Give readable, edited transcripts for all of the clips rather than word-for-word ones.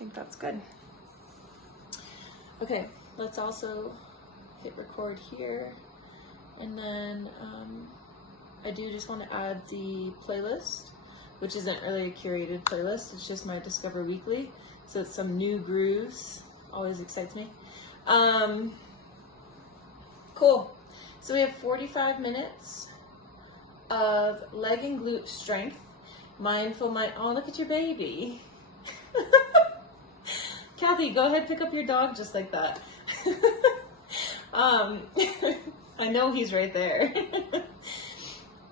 think that's good. Okay, let's also hit record here. And then I do just want to add the playlist, which isn't really a curated playlist. It's just my Discover Weekly. So it's some new grooves. Always excites me. Cool. So we have 45 minutes of leg and glute strength. Mindful mind. Oh, look at your baby. Kathy, go ahead, pick up your dog just like that. I know he's right there.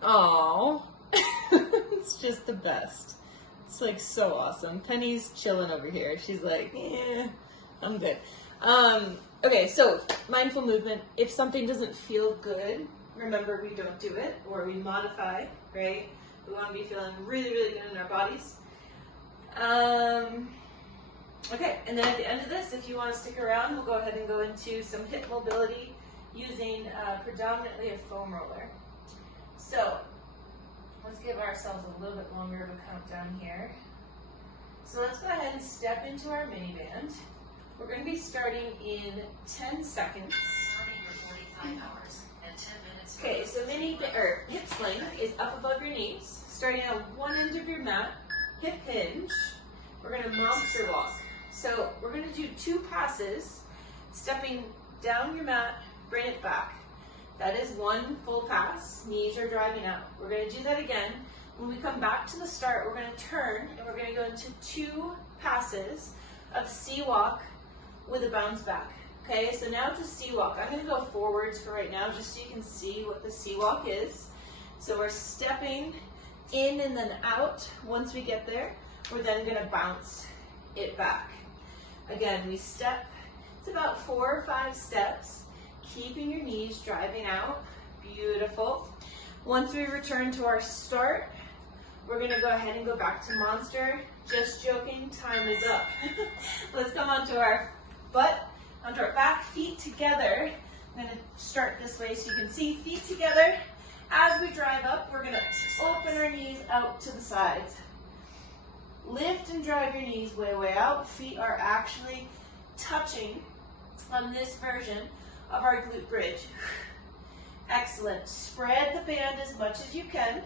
Oh, it's just the best. It's like so awesome. Penny's chilling over here. She's like, I'm good. Okay, so mindful movement. If something doesn't feel good, remember we don't do it, or we modify, right? We want to be feeling really, really good in our bodies. Okay, and then at the end of this, if you want to stick around, we'll go ahead and go into some hip mobility using predominantly a foam roller. So let's give ourselves a little bit longer of a countdown here. So let's go ahead and step into our mini band. We're going to be starting in 10 seconds. Starting your 45 hours and 10 minutes. Okay, so hip sling is up above your knees, starting on one end of your mat, hip hinge. We're going to monster walk. So we're going to do 2 passes, stepping down your mat, bring it back. That is 1 full pass. Knees are driving out. We're going to do that again. When we come back to the start, we're going to turn and we're going to go into 2 passes of sea walk with a bounce back. Okay, so now it's a sea walk. I'm going to go forwards for right now just so you can see what the sea walk is. So we're stepping in and then out. Once we get there, we're then going to bounce it back. Again, we step, it's about 4 or 5 steps, keeping your knees driving out. Beautiful. Once we return to our start, we're going to go ahead and go back to monster. Just joking, time is up. Let's come onto our butt, onto our back, feet together. I'm going to start this way so you can see feet together. As we drive up, we're going to open our knees out to the sides. Lift and drive your knees way, way out. Feet are actually touching on this version of our glute bridge. Excellent. Spread the band as much as you can.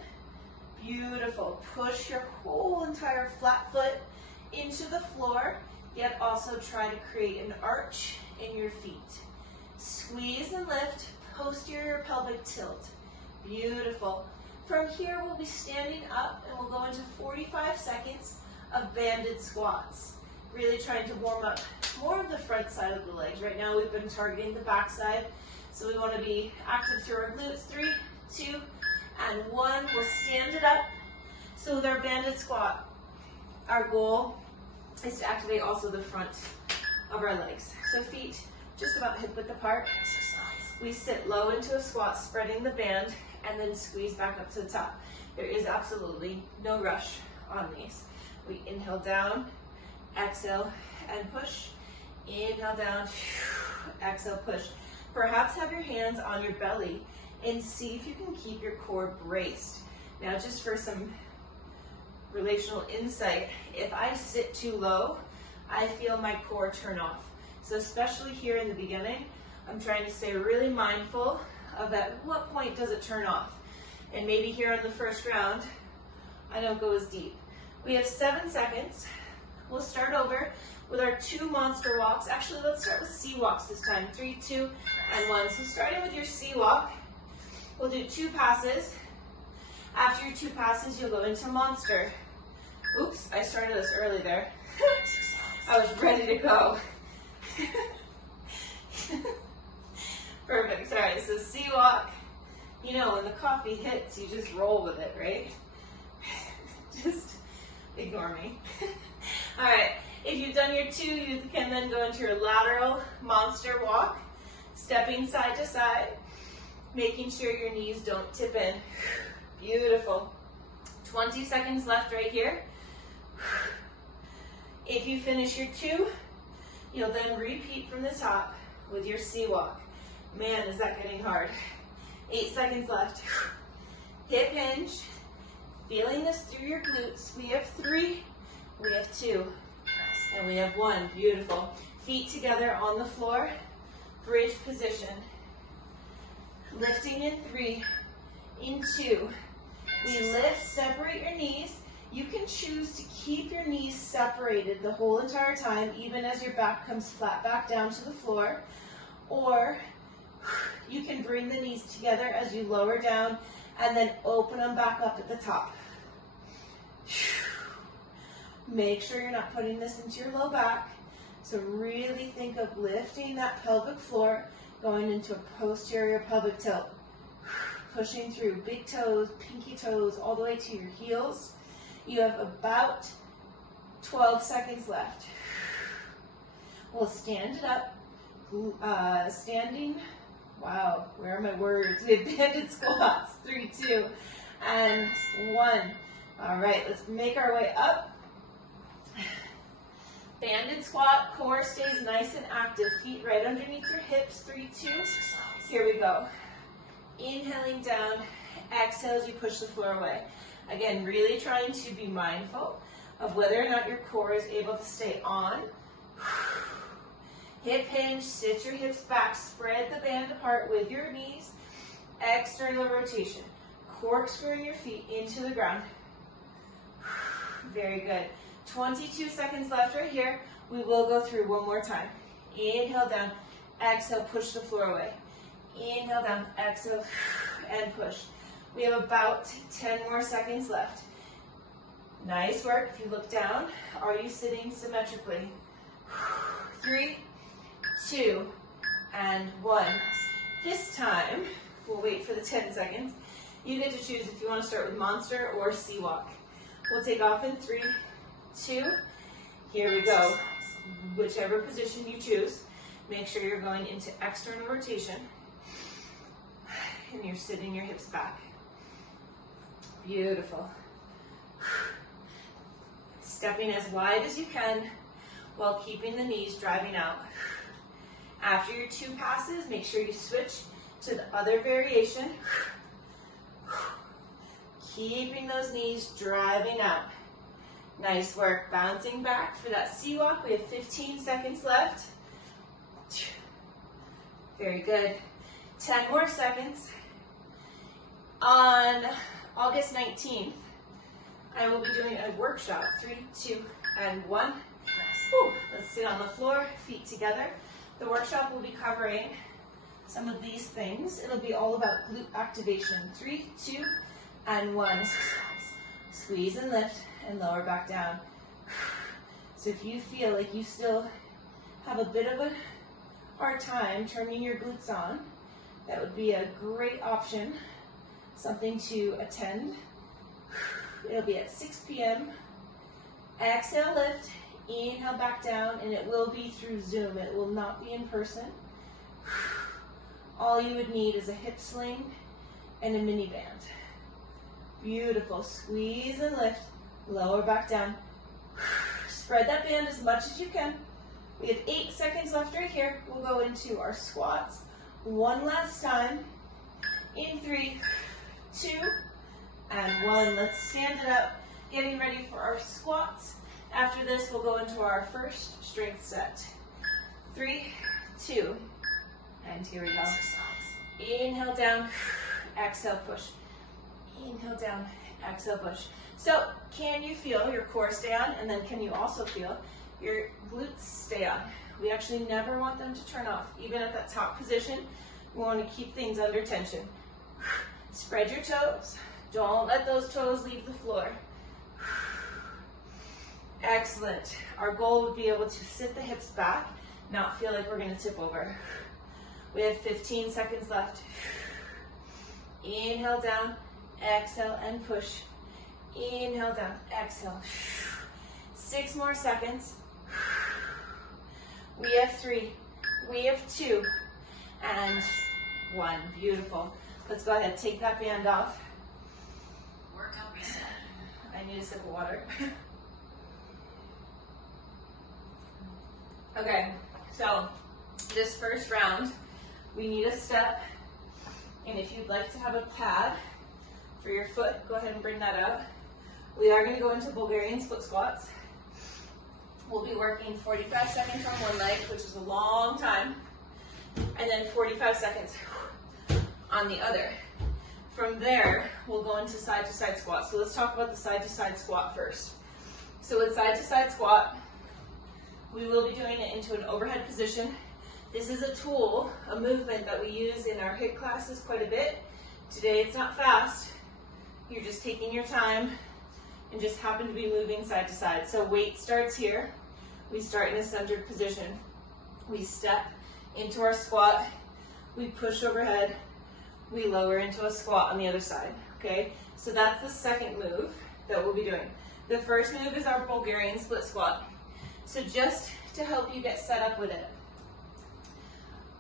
Beautiful. Push your whole entire flat foot into the floor, yet also try to create an arch in your feet. Squeeze and lift, posterior pelvic tilt. Beautiful. From here, we'll be standing up and we'll go into 45 seconds of banded squats. Really trying to warm up more of the front side of the legs. Right now, we've been targeting the back side, so we want to be active through our glutes. 3, 2, and 1. We'll stand it up. So with our banded squat, our goal is to activate also the front of our legs. So feet just about hip width apart. We sit low into a squat, spreading the band, and then squeeze back up to the top. There is absolutely no rush on these. We inhale down, exhale, and push. Inhale down, exhale, push. Perhaps have your hands on your belly and see if you can keep your core braced. Now, just for some relational insight, if I sit too low, I feel my core turn off. So especially here in the beginning, I'm trying to stay really mindful of at what point does it turn off. And maybe here on the first round, I don't go as deep. We have 7 seconds. We'll start over with our 2 monster walks. Actually, let's start with sea walks this time. 3, 2, and 1. So starting with your sea walk, we'll do 2 passes. After your 2 passes, you'll go into monster. Oops, I started this early there. I was ready to go. Perfect. All right, so sea walk. You know, when the coffee hits, you just roll with it, right? Just ignore me. All right, if you've done your 2, you can then go into your lateral monster walk, stepping side to side, making sure your knees don't tip in. Beautiful. 20 seconds left right here. If you finish your 2, you'll then repeat from the top with your sea walk. Man, is that getting hard. 8 seconds left. Hip hinge. Feeling this through your glutes. We have 3. We have 2. And we have 1, beautiful. Feet together on the floor, bridge position. Lifting in 3, in 2. We lift, separate your knees. You can choose to keep your knees separated the whole entire time, even as your back comes flat back down to the floor. Or you can bring the knees together as you lower down and then open them back up at the top. Make sure you're not putting this into your low back. So really think of lifting that pelvic floor, going into a posterior pelvic tilt. Pushing through big toes, pinky toes, all the way to your heels. You have about 12 seconds left. We'll stand it up. Standing, wow, where are my words? We have banded squats, 3, 2, and 1. All right, let's make our way up. Banded squat, core stays nice and active. Feet right underneath your hips, 3, 2. Here we go. Inhaling down, exhale as you push the floor away. Again, really trying to be mindful of whether or not your core is able to stay on. Hip hinge, sit your hips back, spread the band apart with your knees. External rotation, corkscrewing your feet into the ground. Very good. 22 seconds left right here. We will go through one more time. Inhale down, exhale, push the floor away. Inhale down, exhale, and push. We have about 10 more seconds left. Nice work. If you look down, are you sitting symmetrically? 3, 2, and 1. This time, we'll wait for the 10 seconds. You get to choose if you want to start with monster or sea walk. We'll take off in 3, 2. Here we go. Whichever position you choose, make sure you're going into external rotation. And you're sitting your hips back. Beautiful. Stepping as wide as you can while keeping the knees driving out. After your 2 passes, make sure you switch to the other variation. Keeping those knees driving out. Nice work. Bouncing back for that sea walk. We have 15 seconds left. Very good. 10 more seconds. On August 19th, I will be doing a workshop. 3, 2, and 1. Whew. Let's sit on the floor, feet together. The workshop will be covering some of these things. It'll be all about glute activation. 3, 2, and 1. Squeeze and lift and lower back down. So if you feel like you still have a bit of a hard time turning your glutes on, that would be a great option, something to attend. It'll be at 6 p.m. Exhale, lift, inhale back down, and it will be through Zoom. It will not be in person. All you would need is a hip sling and a mini band. Beautiful. Squeeze and lift, lower back down. Spread that band as much as you can. We have 8 seconds left right here. We'll go into our squats one last time. In 3, 2, and 1. Let's stand it up, getting ready for our squats. After this, we'll go into our first strength set. 3, 2, and here we go. Inhale down, exhale, push. Inhale down, exhale, push. So, can you feel your core stay on, and then can you also feel your glutes stay on? We actually never want them to turn off. Even at that top position, we want to keep things under tension. Spread your toes. Don't let those toes leave the floor. Excellent. Our goal would be able to sit the hips back, not feel like we're going to tip over. We have 15 seconds left. Inhale down, exhale, and push. Inhale down, exhale. 6 more seconds. We have 3, we have 2, and 1. Beautiful. Let's go ahead, take that band off. Workout reset. I need a sip of water. Okay, so this first round, we need a step, and if you'd like to have a pad for your foot, go ahead and bring that out. We are going to go into Bulgarian split squats. we'll be working 45 seconds on one leg, which is a long time, and then 45 seconds on the other. From there, we'll go into side-to-side squat. So let's talk about the side-to-side squat first. So with side-to-side squat, we will be doing it into an overhead position. This is a tool, a movement that we use in our HIIT classes quite a bit. Today it's not fast. You're just taking your time and just happen to be moving side to side. So weight starts here. We start in a centered position. We step into our squat. We push overhead. We lower into a squat on the other side, okay? So that's the second move that we'll be doing. The first move is our Bulgarian split squat. So just to help you get set up with it.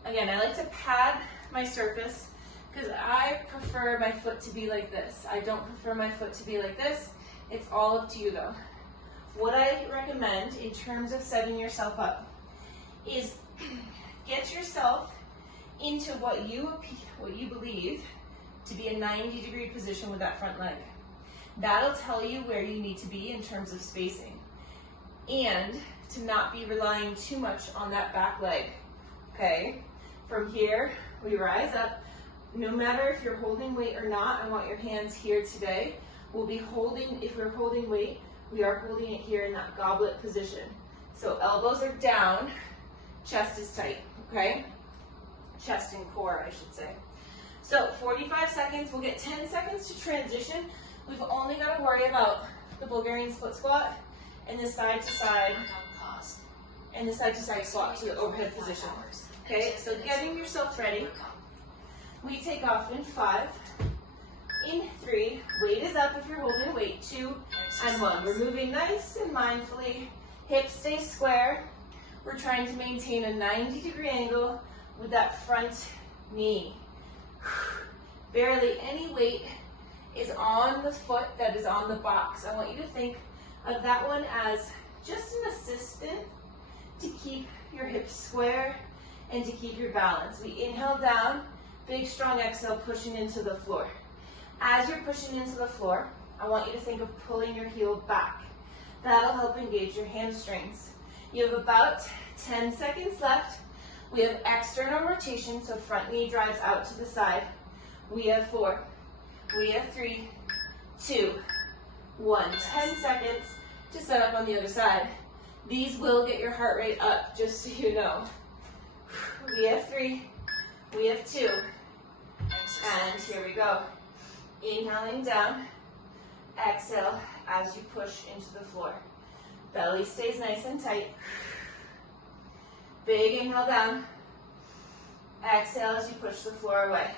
Again, I like to pad my surface because I prefer my foot to be like this. I don't prefer my foot to be like this. It's all up to you though. What I recommend in terms of setting yourself up is get yourself into what you believe to be a 90-degree position with that front leg. That'll tell you where you need to be in terms of spacing and to not be relying too much on that back leg, okay? From here, we rise up. No matter if you're holding weight or not, I want your hands here today. We'll be holding, if we're holding weight, we are holding it here in that goblet position. So elbows are down, chest is tight, okay? Chest and core, I should say. So 45 seconds, we'll get 10 seconds to transition. We've only got to worry about the Bulgarian split squat and the side to side squat to the overhead position. Okay, so getting yourself ready. We take off in 5, in 3, weight is up if you're holding weight, 2, and 1. We're moving nice and mindfully. Hips stay square. We're trying to maintain a 90-degree angle with that front knee. Barely any weight is on the foot that is on the box. I want you to think of that one as just an assistant to keep your hips square and to keep your balance. We inhale down, big strong exhale, pushing into the floor. As you're pushing into the floor, I want you to think of pulling your heel back. That'll help engage your hamstrings. You have about 10 seconds left. We have external rotation, so front knee drives out to the side. We have 4, we have 3, 2, 1. 10 seconds to set up on the other side. These will get your heart rate up, just so you know. We have 3, we have 2, and here we go. Inhaling down, exhale as you push into the floor. Belly stays nice and tight. Big inhale down, exhale as you push the floor away.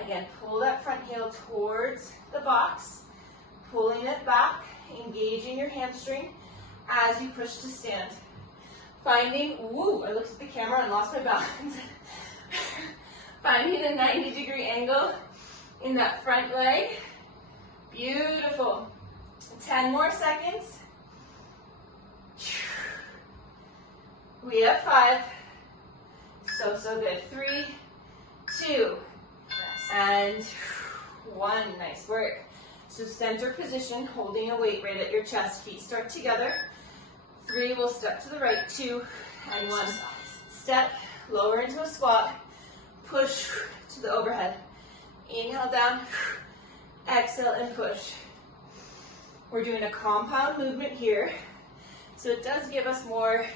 Again, pull that front heel towards the box, pulling it back, engaging your hamstring as you push to stand. Finding, I looked at the camera and lost my balance. Finding a 90-degree angle in that front leg. Beautiful. 10 more seconds. We have 5. So good. 3, 2, and 1. Nice work. So center position, holding a weight right at your chest. Feet start together. 3, we'll step to the right. 2, and 1. Step, lower into a squat. Push to the overhead. Inhale down. Exhale and push. We're doing a compound movement here. So it does give us more,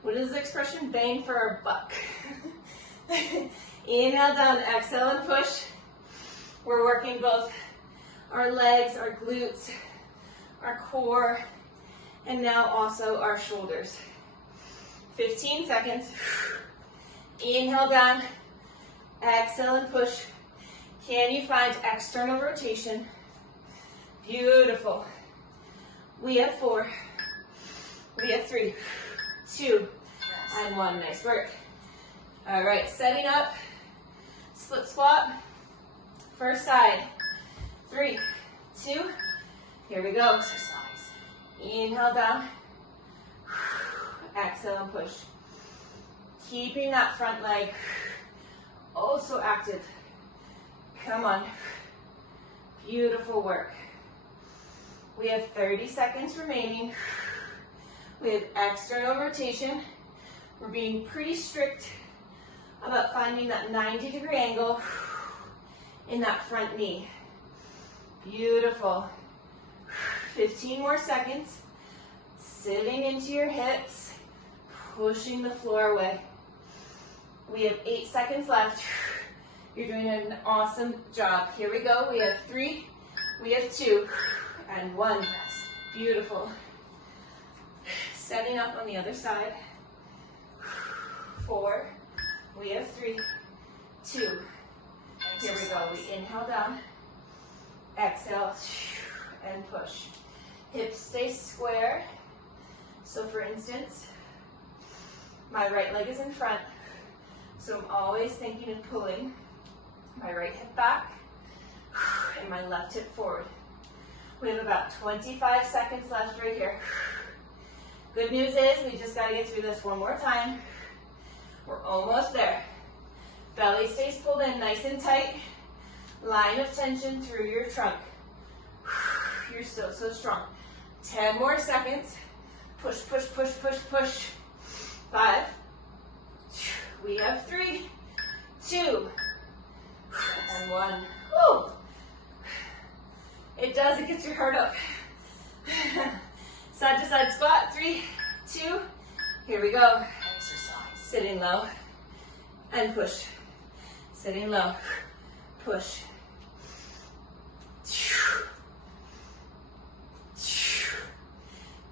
what is the expression? Bang for our buck. Inhale down, exhale and push. We're working both our legs, our glutes, our core, and now also our shoulders. 15 seconds. Inhale down, exhale and push. Can you find external rotation? Beautiful. We have 4. We have 3, 2, and 1. Nice work. All right, setting up, split squat, first side. 3, 2, here we go. Inhale down, exhale and push. Keeping that front leg oh so active. Come on. Beautiful work. We have 30 seconds remaining. We have external rotation. We're being pretty strict about finding that 90-degree angle in that front knee. Beautiful. 15 more seconds. Sitting into your hips, pushing the floor away. We have 8 seconds left. You're doing an awesome job. Here we go. We have 3, we have 2, and 1. Beautiful. Setting up on the other side. 4, we have 3, 2. Here we go. We inhale down, exhale, and push. Hips stay square. So for instance, my right leg is in front, so I'm always thinking of pulling my right hip back and my left hip forward. We have about 25 seconds left right here. Good news is we just got to get through this one more time. We're almost there. Belly stays pulled in nice and tight. Line of tension through your trunk. You're so, so strong. 10 more seconds. Push, push, push, push, push. 5. We have 3, 2, and 1. Woo! It does, it gets your heart up. Side to side squat. 3, 2. Here we go. Exercise. Sitting low and push. Sitting low, push.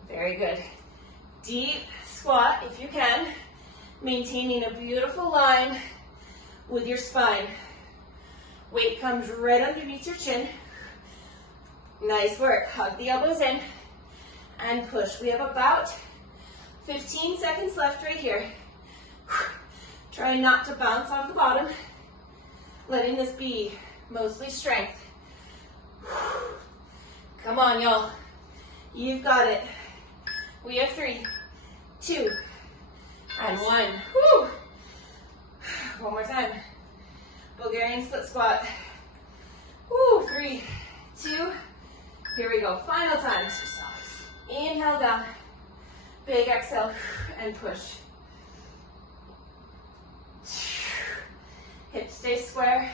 Very good. Deep squat if you can, maintaining a beautiful line with your spine. Weight comes right underneath your chin. Nice work. Hug the elbows in and push. We have about 15 seconds left right here. Try not to bounce off the bottom. Letting this be mostly strength. Come on, y'all. You've got it. We have 3, 2, and 1. Woo! One more time. Bulgarian split squat. Woo! 3, 2. Here we go. Final time. Exercise. Inhale down. Big exhale and push. Hips stay square.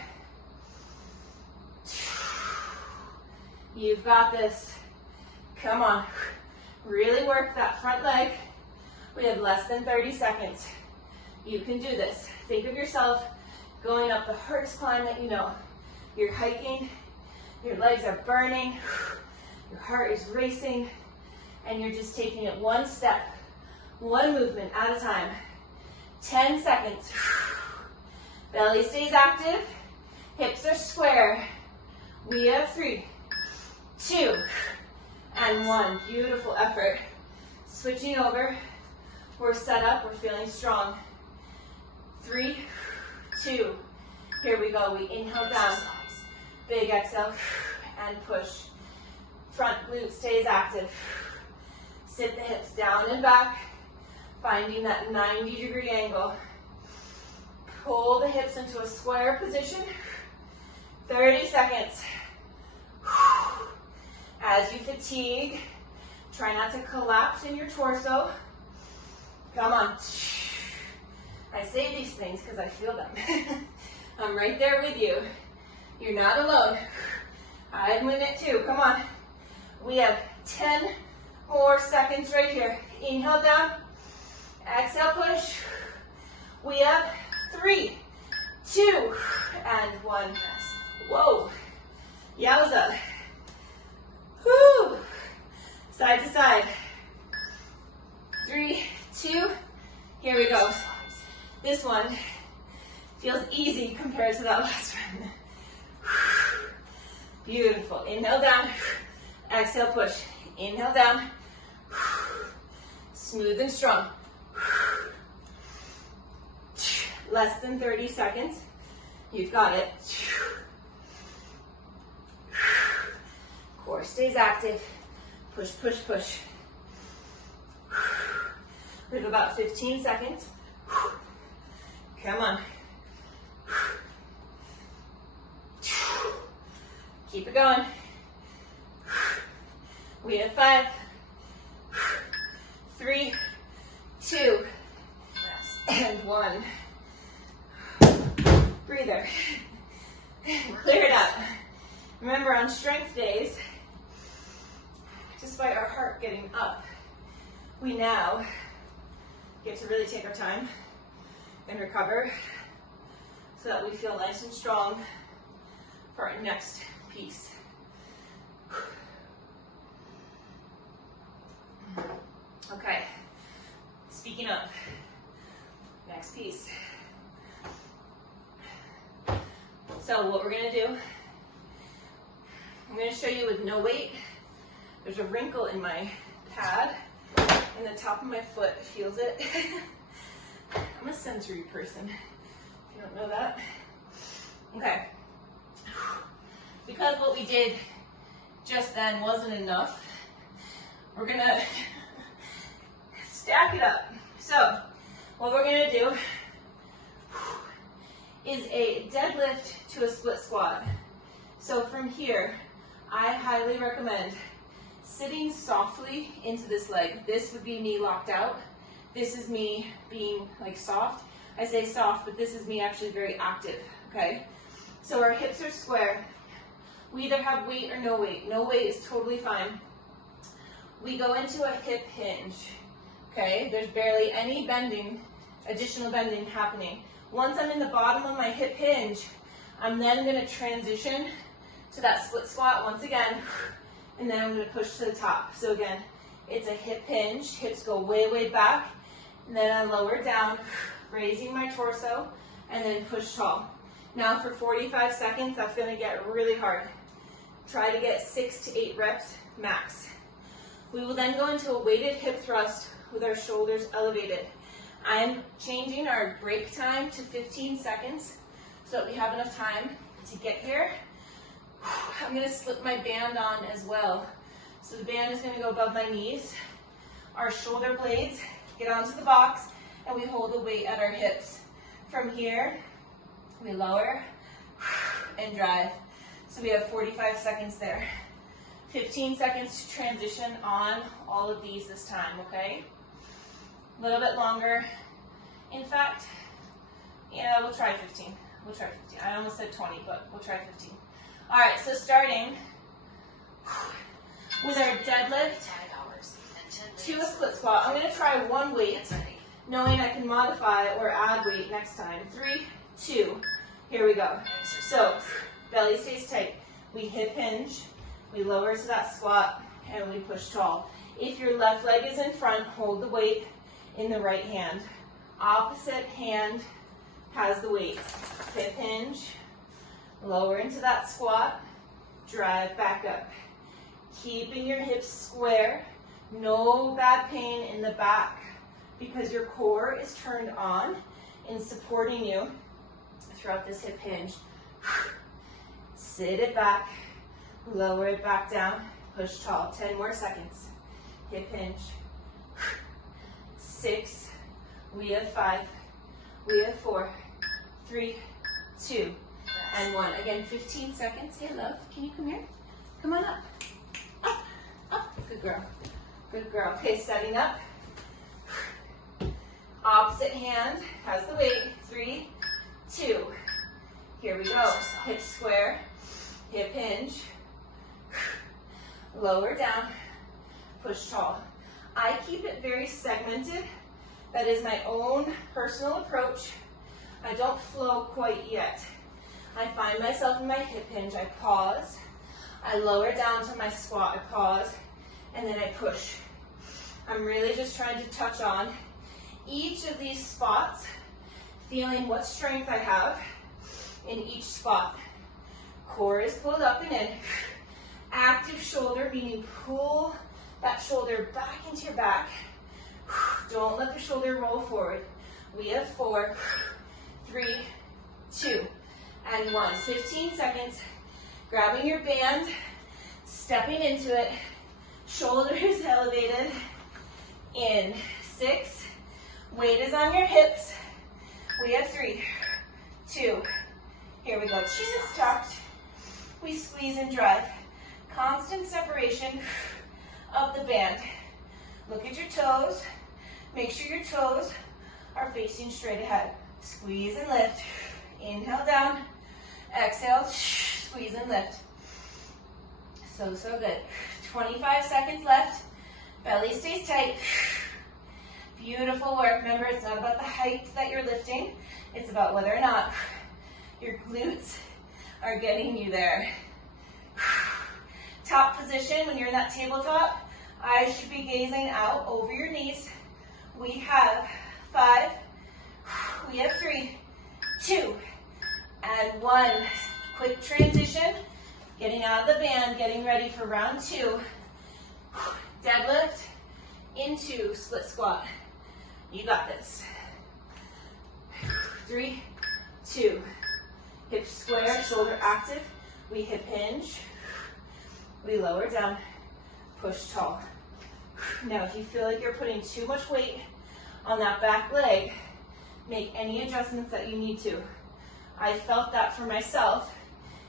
You've got this. Come on. Really work that front leg. We have less than 30 seconds. You can do this. Think of yourself going up the hardest climb that you know. You're hiking, your legs are burning, your heart is racing, and you're just taking it one step, one movement at a time. 10 seconds. Belly stays active, hips are square. We have 3, 2, and 1. Beautiful effort. Switching over. We're set up. We're feeling strong. 3, 2. Here we go. We inhale down. Big exhale and push. Front glute stays active. Sit the hips down and back, finding that 90-degree angle. Pull the hips into a square position. 30 seconds. As you fatigue, try not to collapse in your torso. Come on. I say these things because I feel them. I'm right there with you. You're not alone. I'm in it too. Come on. We have 10 more seconds right here. Inhale down. Exhale, push. We have 3, 2, and 1. Whoa. Yowza. Whoo. Side to side. 3, 2. Here we go. This one feels easy compared to that last one. Beautiful. Inhale down. Exhale, push. Inhale down. Smooth and strong. Less than 30 seconds. You've got it. Core stays active. Push, push, push. We have about 15 seconds. Come on. Keep it going. We have 5, 3, 2, Rest. and 1. Breather. Clear it up. Remember, on strength days, despite our heart getting up, we now get to really take our time and recover so that we feel nice and strong for our next piece. Okay, speaking of, next piece. So what we're gonna do, I'm gonna show you with no weight. There's a wrinkle in my pad, and the top of my foot feels it. I'm a sensory person, if you don't know that. Okay, because what we did just then wasn't enough, we're gonna stack it up. So what we're gonna do is a deadlift to a split squat. So from here, I highly recommend sitting softly into this leg. This would be me locked out. This is me being like soft. I say soft, but this is me actually very active, okay? So our hips are square. We either have weight or no weight. No weight is totally fine. We go into a hip hinge, okay? There's barely any bending, additional bending happening. Once I'm in the bottom of my hip hinge, I'm then gonna transition to that split squat once again, and then I'm gonna push to the top. So again, it's a hip hinge, hips go way, way back, and then I lower down, raising my torso, and then push tall. Now for 45 seconds, that's gonna get really hard. Try to get 6 to 8 reps max. We will then go into a weighted hip thrust with our shoulders elevated. I'm changing our break time to 15 seconds so that we have enough time to get here. I'm gonna slip my band on as well. So the band is gonna go above my knees. Our shoulder blades get onto the box, and we hold the weight at our hips. From here, we lower and drive. So we have 45 seconds there. 15 seconds to transition on all of these this time, okay? A little bit longer. In fact, yeah, we'll try 15. We'll try 15. I almost said 20, but we'll try 15. All right, so starting with our deadlift to a split squat. I'm gonna try one weight, knowing I can modify or add weight next time. 3, 2, here we go. So, belly stays tight. We hip hinge, we lower to that squat, and we push tall. If your left leg is in front, hold the weight in the right hand. Opposite hand has the weight. Hip hinge, lower into that squat, drive back up. Keeping your hips square, no bad pain in the back because your core is turned on and supporting you throughout this hip hinge. Sit it back, lower it back down, push tall. 10 more seconds. Hip hinge. 6, we have 5, we have 4, 3, 2, and 1. Again, 15 seconds. Hey, love, can you come here? Come on up. Up, up. Good girl. Good girl. Okay, setting up. Opposite hand has the weight. 3, 2. Here we go. Hip square, hip hinge. Lower down, push tall. I keep it very segmented. That is my own personal approach. I don't flow quite yet. I find myself in my hip hinge. I pause. I lower down to my squat. I pause. And then I push. I'm really just trying to touch on each of these spots, feeling what strength I have in each spot. Core is pulled up and in. Active shoulder, meaning pull that shoulder back into your back. Don't let the shoulder roll forward. We have 4, 3, 2, and 1. 15 seconds. Grabbing your band, stepping into it. Shoulders elevated. In 6. Weight is on your hips. We have 3, 2. Here we go. Chin is tucked. We squeeze and drive. Constant separation of the band. Look at your toes. Make sure your toes are facing straight ahead. Squeeze and lift. Inhale down. Exhale, squeeze and lift. So good. 25 seconds left. Belly stays tight. Beautiful work. Remember, it's not about the height that you're lifting. It's about whether or not your glutes are getting you there. Top position, when you're in that tabletop, eyes should be gazing out over your knees. We have 5, we have 3, 2, and 1. Quick transition, getting out of the band, getting ready for round 2. Deadlift into split squat. You got this. 3, 2. Hips square, shoulder active. We hip hinge. We lower down, push tall. Now, if you feel like you're putting too much weight on that back leg, make any adjustments that you need to. I felt that for myself,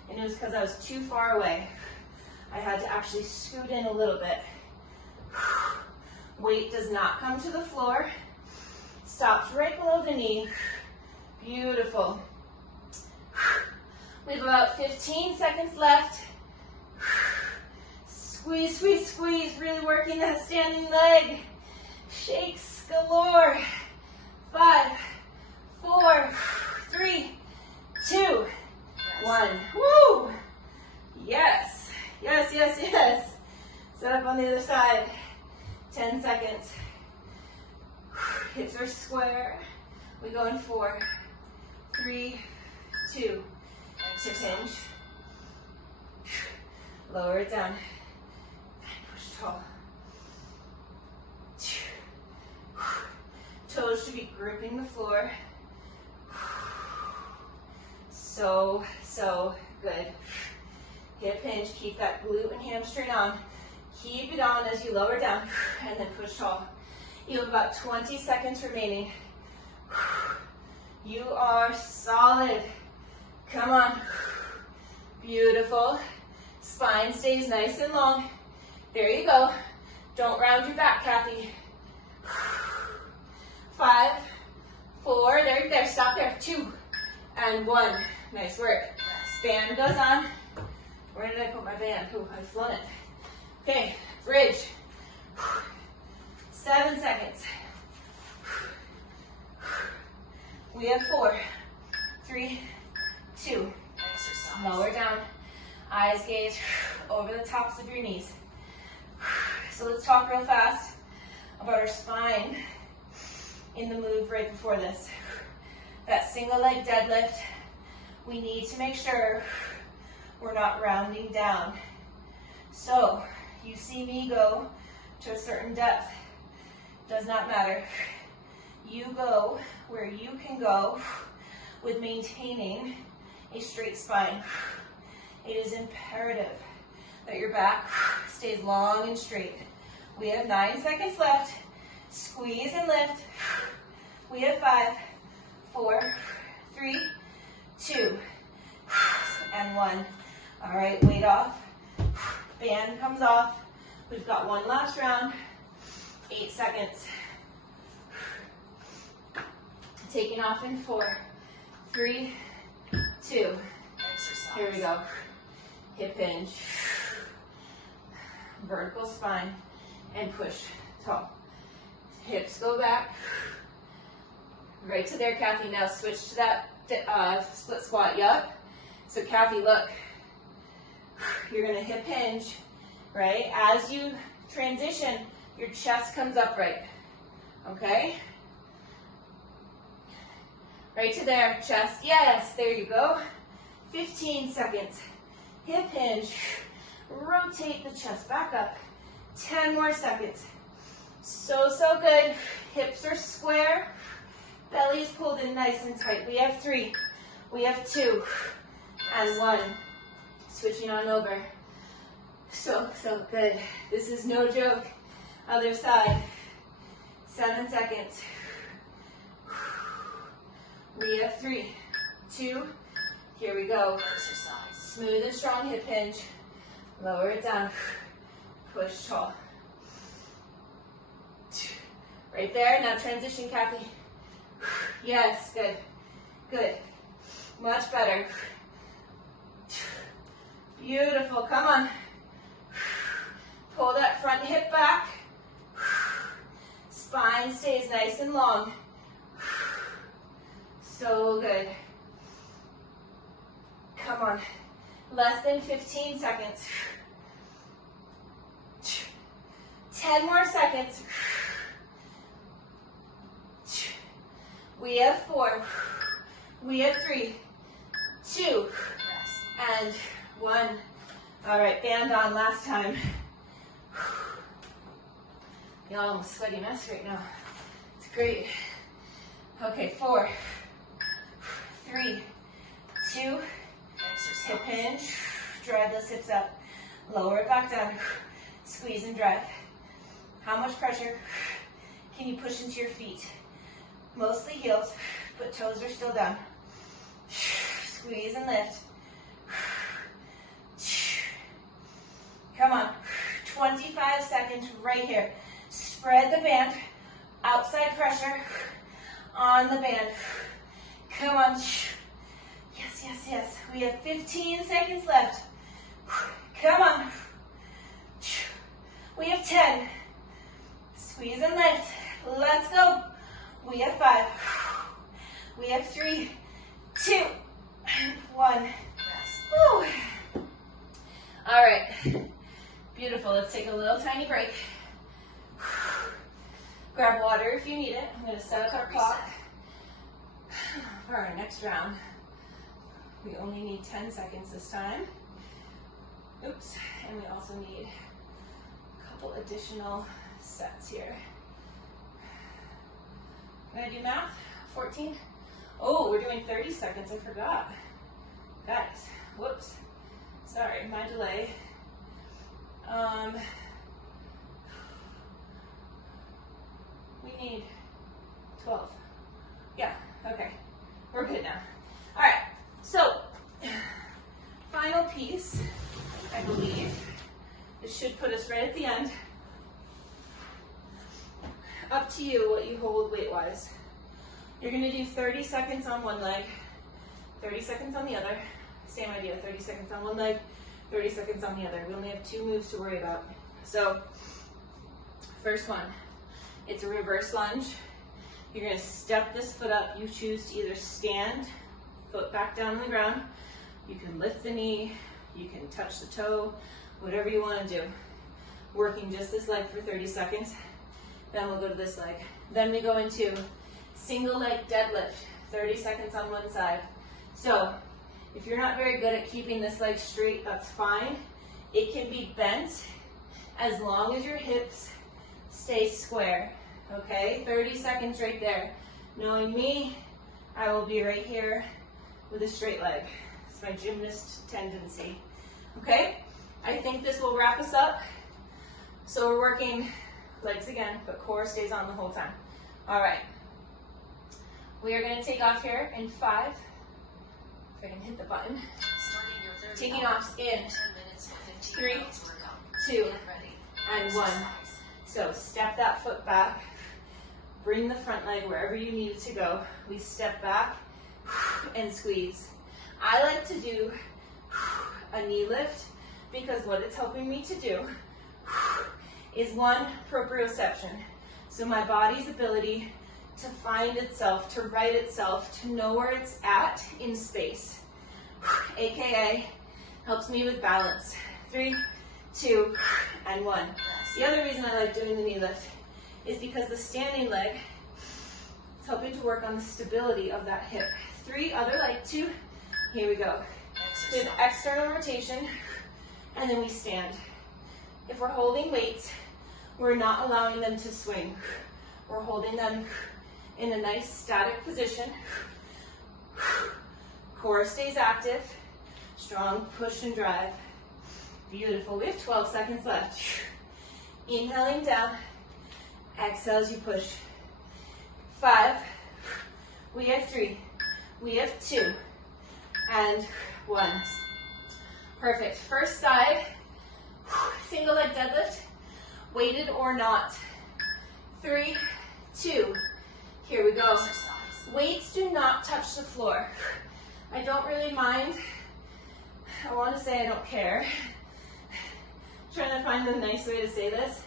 and it was because I was too far away. I had to actually scoot in a little bit. Weight does not come to the floor. Stops right below the knee. Beautiful. We have about 15 seconds left. Squeeze, squeeze, squeeze. Really working that standing leg. Shakes galore. 5, 4, 3, 2, 1. Woo! Yes. Yes, yes, yes. Set up on the other side. 10 seconds. Hips are square. We go in 4, 3, 2. Hip hinge. Lower it down. Push tall. Toes should be gripping the floor. So good. Hip hinge, keep that glute and hamstring on. Keep it on as you lower down and then push tall. You have about 20 seconds remaining. You are solid. Come on. Beautiful. Spine stays nice and long. There you go. Don't round your back, Kathy. 5, 4, there, stop there. 2, and 1. Nice work. Band goes on. Where did I put my band? Ooh, I've flown it. Okay, bridge. 7 seconds. We have 4, 3, 2. Lower down. Eyes gaze over the tops of your knees. So let's talk real fast about our spine in the move right before this. That single leg deadlift, we need to make sure we're not rounding down. So you see me go to a certain depth. Does not matter. You go where you can go with maintaining a straight spine. It is imperative that your back stays long and straight. We have 9 seconds left. Squeeze and lift. We have 5, 4, 3, 2, and 1. All right, weight off. Band comes off. We've got one last round. 8 seconds. Taking off in 4, 3, 2. Here we go. Hip hinge. Vertical spine. And push tall. Hips go back. Right to there, Kathy. Now switch to that split squat. Yup. So Kathy, look. You're going to hip hinge, right? As you transition, your chest comes upright. Okay? Right to there, chest. Yes, there you go. 15 seconds. Hip hinge. Rotate the chest back up. 10 more seconds. So good. Hips are square. Belly is pulled in nice and tight. We have 3. We have 2. And 1. Switching on over. So good. This is no joke. Other side. 7 seconds. We have 3, 2. Here we go. Smooth and strong hip hinge. Lower it down. Push tall. Right there. Now transition, Kathy. Yes, good. Good. Much better. Beautiful. Come on. Pull that front hip back. Spine stays nice and long. So good. Come on. Less than 15 seconds. 10 more seconds. We have 4. We have 3, 2, and 1. All right, band on last time. Y'all almost sweaty mess right now. It's great. Okay, 4, 3, 2, hip hinge. Drive those hips up. Lower it back down. Squeeze and drive. How much pressure can you push into your feet? Mostly heels, but toes are still down. Squeeze and lift. Come on. 25 seconds right here. Spread the band. Outside pressure on the band. Come on. Yes, yes, yes. We have 15 seconds left. Come on. We have 10. Squeeze and lift. Let's go. We have 5. We have 3, 2, and 1. Woo. All right. Beautiful. Let's take a little tiny break. Grab water if you need it. I'm going to set up our clock for our next round. We only need 10 seconds this time. Oops. And we also need a couple additional sets here. Can I do math? 14? Oh, we're doing 30 seconds. I forgot. Guys, whoops. Sorry, my delay. We need 12. Yeah, okay. We're good now. All right, so final piece, I believe. This should put us right at the end. Up to you what you hold weight-wise. You're gonna do 30 seconds on one leg, 30 seconds on the other. Same idea, 30 seconds on one leg, 30 seconds on the other. We only have 2 moves to worry about. So, first one, it's a reverse lunge. You're gonna step this foot up. You choose to either stand, foot back down on the ground. You can lift the knee, you can touch the toe, whatever you wanna do. Working just this leg for 30 seconds. Then we'll go to this leg. Then we go into single leg deadlift, 30 seconds on one side. So if you're not very good at keeping this leg straight, that's fine. It can be bent as long as your hips stay square, okay? 30 seconds right there. Knowing me, I will be right here with a straight leg. It's my gymnast tendency, okay? I think this will wrap us up. So we're working legs again, but core stays on the whole time. All right. We are going to take off here in 5. If I can hit the button. Taking off in 3, 2, and 1. So step that foot back. Bring the front leg wherever you need it to go. We step back and squeeze. I like to do a knee lift because what it's helping me to do is 1, proprioception. So my body's ability to find itself, to right itself, to know where it's at in space. AKA helps me with balance. 3, 2, and 1. The other reason I like doing the knee lift is because the standing leg is helping to work on the stability of that hip. 3, other leg, 2, here we go. With external rotation, and then we stand. If we're holding weights, we're not allowing them to swing. We're holding them in a nice static position. Core stays active. Strong push and drive. Beautiful. We have 12 seconds left. Inhaling down. Exhale as you push. 5. We have 3. We have 2. And 1. Perfect. First side. Single leg deadlift. Weighted or not. 3, 2. Here we go. Exercise. Weights do not touch the floor. I don't really mind. I want to say I don't care. Trying to find the nice way to say this.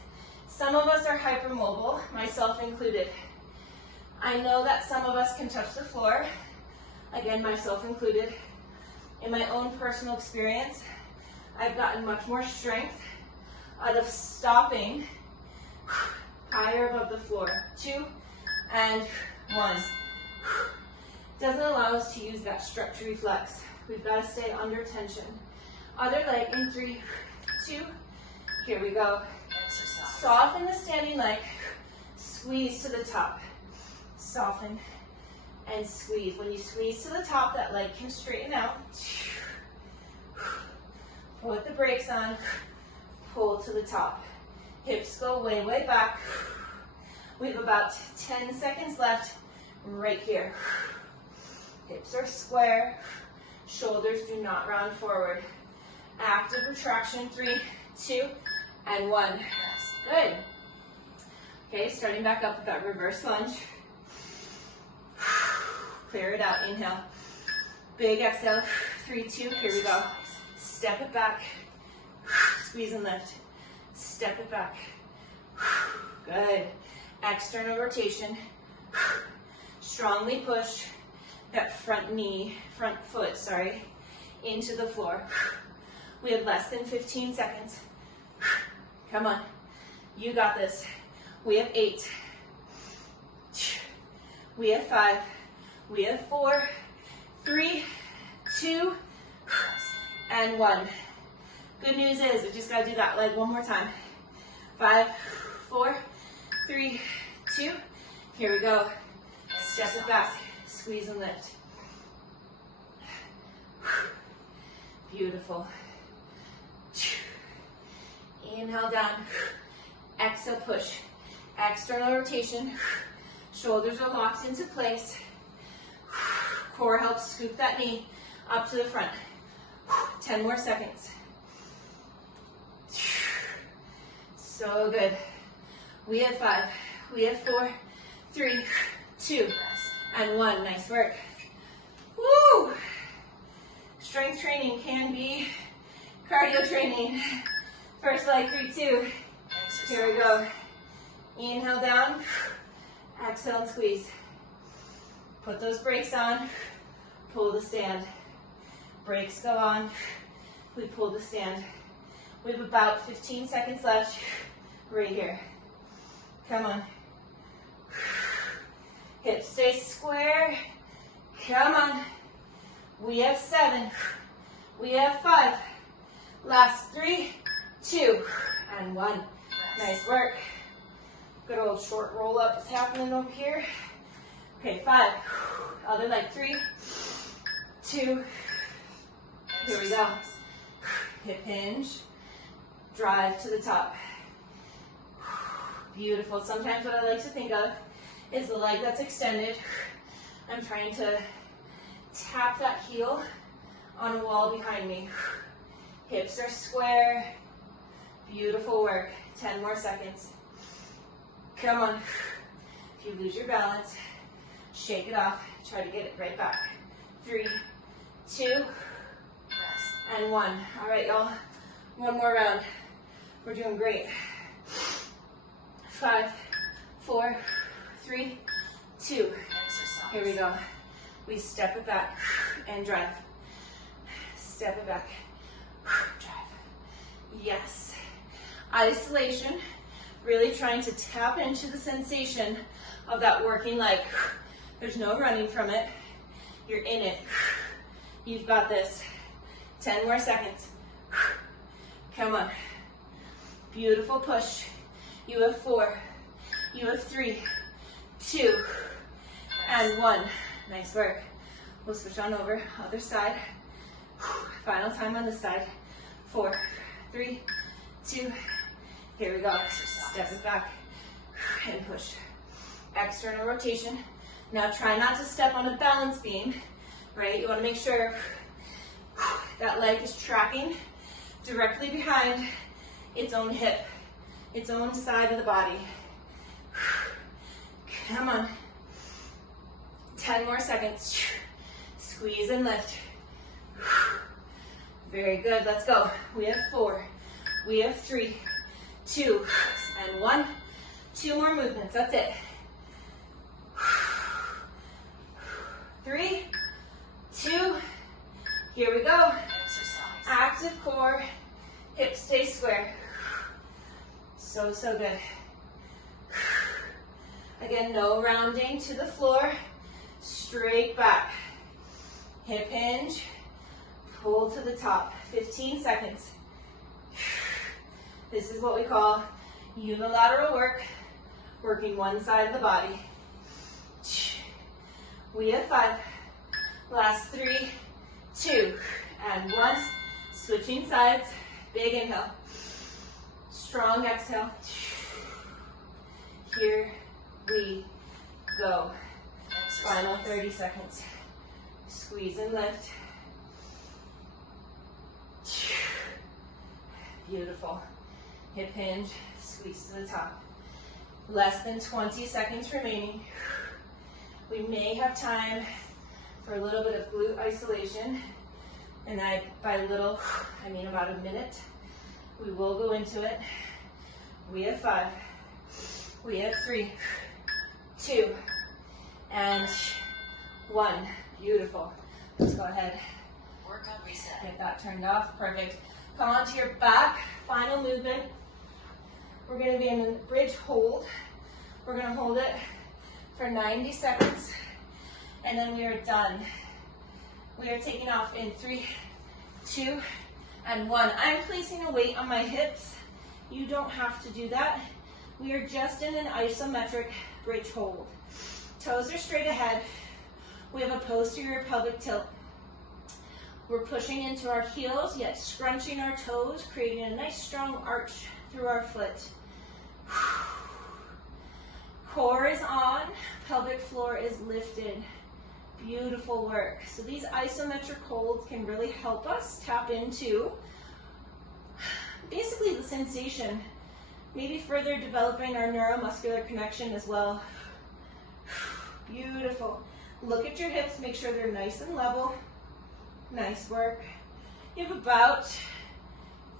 Some of us are hypermobile, myself included. I know that some of us can touch the floor. Again, myself included. In my own personal experience, I've gotten much more strength out of stopping higher above the floor. 2 and 1. Doesn't allow us to use that stretch reflex. We've got to stay under tension. Other leg in 3, 2. Here we go. Exercise. Soften the standing leg. Squeeze to the top. Soften and squeeze. When you squeeze to the top, that leg can straighten out. Put the brakes on. Pull to the top. Hips go way, way back. We have about 10 seconds left right here. Hips are square. Shoulders do not round forward. Active retraction. 3, 2, and 1. Yes. Good. Okay, starting back up with that reverse lunge. Clear it out. Inhale. Big exhale. 3, 2. Here we go. Step it back. Squeeze and lift. Step it back. Good. External rotation. Strongly push that front foot, into the floor. We have less than 15 seconds. Come on. You got this. We have 8. We have 5. We have 4, 3, 2, and 1. Good news is we just got to do that leg one more time. 5, 4, 3, 2. Here we go. Step it back. Squeeze and lift. Beautiful. Inhale down. Exhale push. External rotation. Shoulders are locked into place. Core helps scoop that knee up to the front. 10 more seconds. So good. We have 5. We have 4, 3, 2, and 1. Nice work. Woo! Strength training can be cardio training. First leg, 3, 2. Here we go. Inhale down. Exhale and squeeze. Put those brakes on. Pull the stand. Brakes go on. We pull the stand. We have about 15 seconds left right here. Come on. Hips stay square. Come on. We have 7. We have 5. Last 3, 2, and 1. Nice work. Good old short roll up is happening over here. Okay, 5. Other leg. 3, 2. Here we go. Hip hinge. Drive to the top. Beautiful. Sometimes what I like to think of is the leg that's extended. I'm trying to tap that heel on a wall behind me. Hips are square. Beautiful work. 10 more seconds. Come on. If you lose your balance, shake it off. Try to get it right back. 3, 2, and 1. All right, y'all. One more round. We're doing great. 5, 4, 3, 2. Here we go. We step it back and drive. Step it back. Drive. Yes. Isolation. Really trying to tap into the sensation of that working leg. There's no running from it. You're in it. You've got this. 10 more seconds. Come on. Beautiful push. You have 4. You have 3, 2, and 1. Nice work. We'll switch on over. Other side. Final time on this side. 4, 3, 2. Here we go. Step it back and push. External rotation. Now try not to step on a balance beam, right? You want to make sure that leg is tracking directly behind its own hip, its own side of the body. Come on. 10 more seconds. Squeeze and lift. Very good, let's go. We have 4, we have 3, 2, and 1. 2 more movements, that's it. 3, 2, here we go. Exercise. Active core, hips stay square. So, so good. Again, no rounding to the floor, straight back. Hip hinge, pull to the top, 15 seconds. This is what we call unilateral work, working one side of the body. We have 5, last 3, 2, and 1. Switching sides, big inhale, strong exhale. Here we go. Final 30 seconds. Squeeze and lift. Beautiful. Hip hinge, squeeze to the top. Less than 20 seconds remaining. We may have time for a little bit of glute isolation. And by little, I mean about a minute. We will go into it. We have 5. We have 3, 2, and 1. Beautiful. Let's go ahead. Workout reset. Get that turned off. Perfect. Come onto your back. Final movement. We're going to be in a bridge hold. We're going to hold it for 90 seconds. And then we are done. We are taking off in 3, 2, and 1. I'm placing a weight on my hips. You don't have to do that. We are just in an isometric bridge hold. Toes are straight ahead. We have a posterior pelvic tilt. We're pushing into our heels, yet scrunching our toes, creating a nice strong arch through our foot. Core is on, pelvic floor is lifted. Beautiful work. So these isometric holds can really help us tap into basically the sensation, maybe further developing our neuromuscular connection as well. Beautiful. Look at your hips, make sure they're nice and level. Nice work. You have about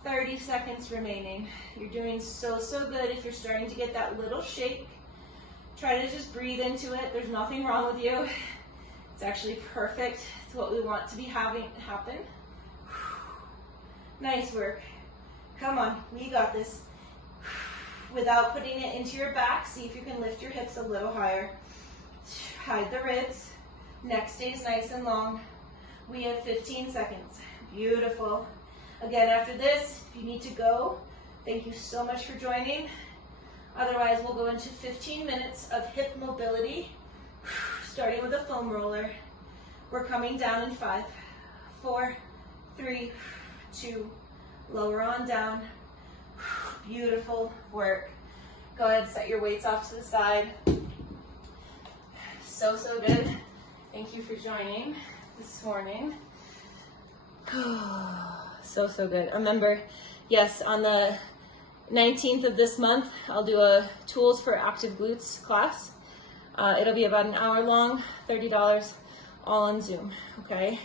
30 seconds remaining. You're doing so, so good. If you're starting to get that little shake, try to just breathe into it. There's nothing wrong with you. It's actually perfect. It's what we want to be having happen. Nice work. Come on, we got this. Without putting it into your back, see if you can lift your hips a little higher. Hide the ribs. Neck stays nice and long. We have 15 seconds. Beautiful. Again, after this, if you need to go, thank you so much for joining. Otherwise, we'll go into 15 minutes of hip mobility, starting with a foam roller. We're coming down in 5, 4, 3, 2, lower on down. Beautiful work. Go ahead, set your weights off to the side. So, so good. Thank you for joining this morning. So, so good. Remember, yes, on the 19th of this month, I'll do a Tools for Active Glutes class. It'll be about an hour long, $30, all on Zoom, okay?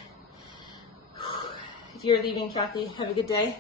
If you're leaving, Kathy, have a good day.